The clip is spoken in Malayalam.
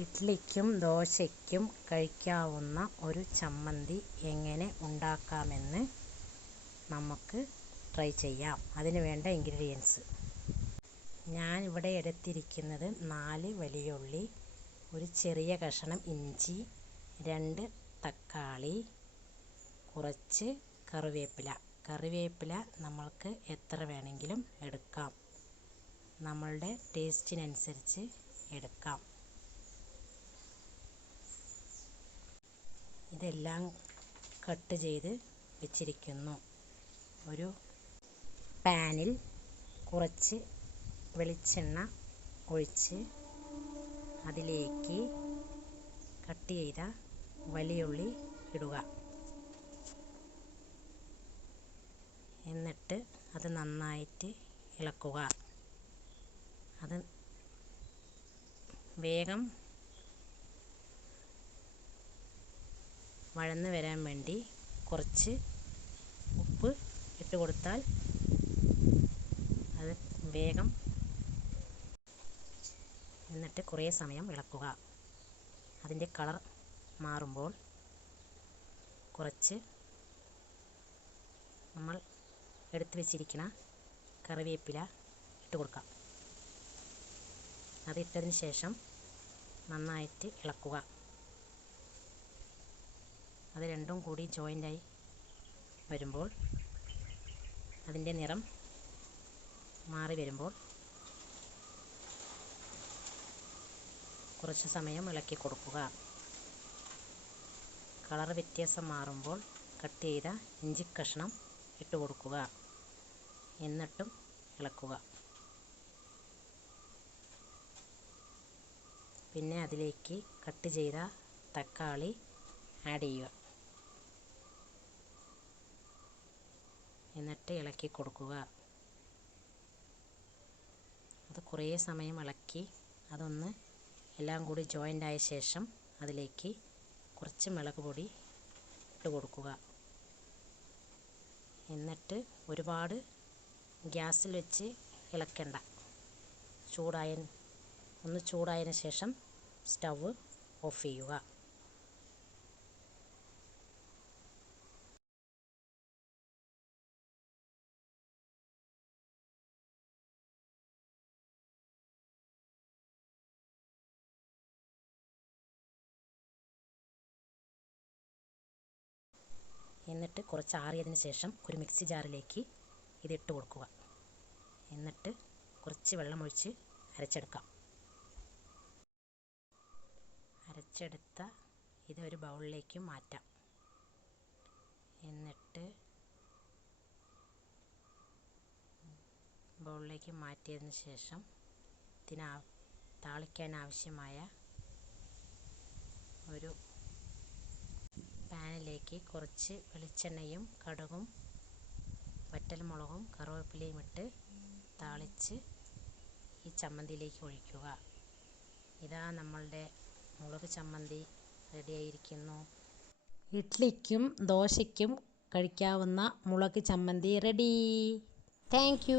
ഇഡ്ഡലിക്കും ദോശയ്ക്കും കഴിക്കാവുന്ന ഒരു ചമ്മന്തി എങ്ങനെ ഉണ്ടാക്കാമെന്ന് നമുക്ക് ട്രൈ ചെയ്യാം. അതിന് വേണ്ട ഇൻഗ്രീഡിയൻസ് ഞാൻ ഇവിടെ എടുത്തിരിക്കുന്നത് നാല് വലിയുള്ളി ഒരു ചെറിയ കഷണം ഇഞ്ചി രണ്ട് തക്കാളി കുറച്ച് കറിവേപ്പില. കറിവേപ്പില നമ്മൾക്ക് എത്ര വേണമെങ്കിലും എടുക്കാം. നമ്മളുടെ ടേസ്റ്റിനനുസരിച്ച് എടുക്കാം. ഇതെല്ലാം കട്ട് ചെയ്ത് വെച്ചിരിക്കുന്നു. ഒരു പാനിൽ കുറച്ച് വെളിച്ചെണ്ണ ഒഴിച്ച് അതിലേക്ക് കട്ട് ചെയ്ത വലിയുള്ളി ഇടുക. എന്നിട്ട് അത് നന്നായിട്ട് ഇളക്കുക. അത് വേഗം വഴന്ന് വരാൻ വേണ്ടി കുറച്ച് ഉപ്പ് ഇട്ട് കൊടുത്താൽ അത് വേഗം എന്നിട്ട് കുറേ സമയം ഇളക്കുക. അതിന്റെ കളർ മാറുമ്പോൾ കുറച്ച് നമ്മൾ എടുത്തു വെച്ചിരിക്കുന്ന കറിവേപ്പില ഇട്ട് കൊടുക്കാം. അത് ഇട്ടതിന് ശേഷം നന്നായിട്ട് ഇളക്കുക. അത് രണ്ടും കൂടി ജോയിന്റായി വരുമ്പോൾ അതിന്റെ നിറം മാറി വരുമ്പോൾ കുറച്ച് സമയം ഇളക്കി കൊടുക്കുക. കളർ വ്യത്യാസം മാറുമ്പോൾ കട്ട് ചെയ്ത ഇഞ്ചി കഷ്ണം ഇട്ട് കൊടുക്കുക. എന്നിട്ടും ഇളക്കുക. പിന്നെ അതിലേക്ക് കട്ട് ചെയ്ത തക്കാളി ആഡ് ചെയ്യുക. എന്നിട്ട് ഇളക്കി കൊടുക്കുക. അത് കുറേ സമയം ഇളക്കി അതൊന്ന് എല്ലാം കൂടി ജോയിന്റ് ആയ ശേഷം അതിലേക്ക് കുറച്ച് മുളക് പൊടി ഇട്ട് കൊടുക്കുക. എന്നിട്ട് ഒരുപാട് ഗ്യാസിൽ വെച്ച് ഇളക്കണ്ട. ചൂടായ ഒന്ന് ചൂടായതിന് ശേഷം സ്റ്റവ് ഓഫ് ചെയ്യുക. എന്നിട്ട് കുറച്ച് ആറിയതിന് ശേഷം ഒരു മിക്സി ജാറിലേക്ക് ഇതിട്ട് കൊടുക്കുക. എന്നിട്ട് കുറച്ച് വെള്ളമൊഴിച്ച് അരച്ചെടുക്കാം. അരച്ചെടുത്ത ഇത് ഒരു ബൗളിലേക്ക് മാറ്റാം. എന്നിട്ട് ബൗളിലേക്ക് മാറ്റിയതിന് ശേഷം ഇതിന് താളിക്കാൻ ആവശ്യമായ ഒരു പാനിലേക്ക് കുറച്ച് വെളിച്ചെണ്ണയും കടുകും വറ്റൽമുളകും കറിവേപ്പിലയും ഇട്ട് താളിച്ച് ഈ ചമ്മന്തിയിലേക്ക് ഒഴിക്കുക. ഇതാ നമ്മളുടെ മുളക് ചമ്മന്തി റെഡിയായിരിക്കുന്നു ഇഡ്ലിക്കും ദോശയ്ക്കും കഴിക്കാവുന്ന മുളക് ചമ്മന്തി റെഡി താങ്ക്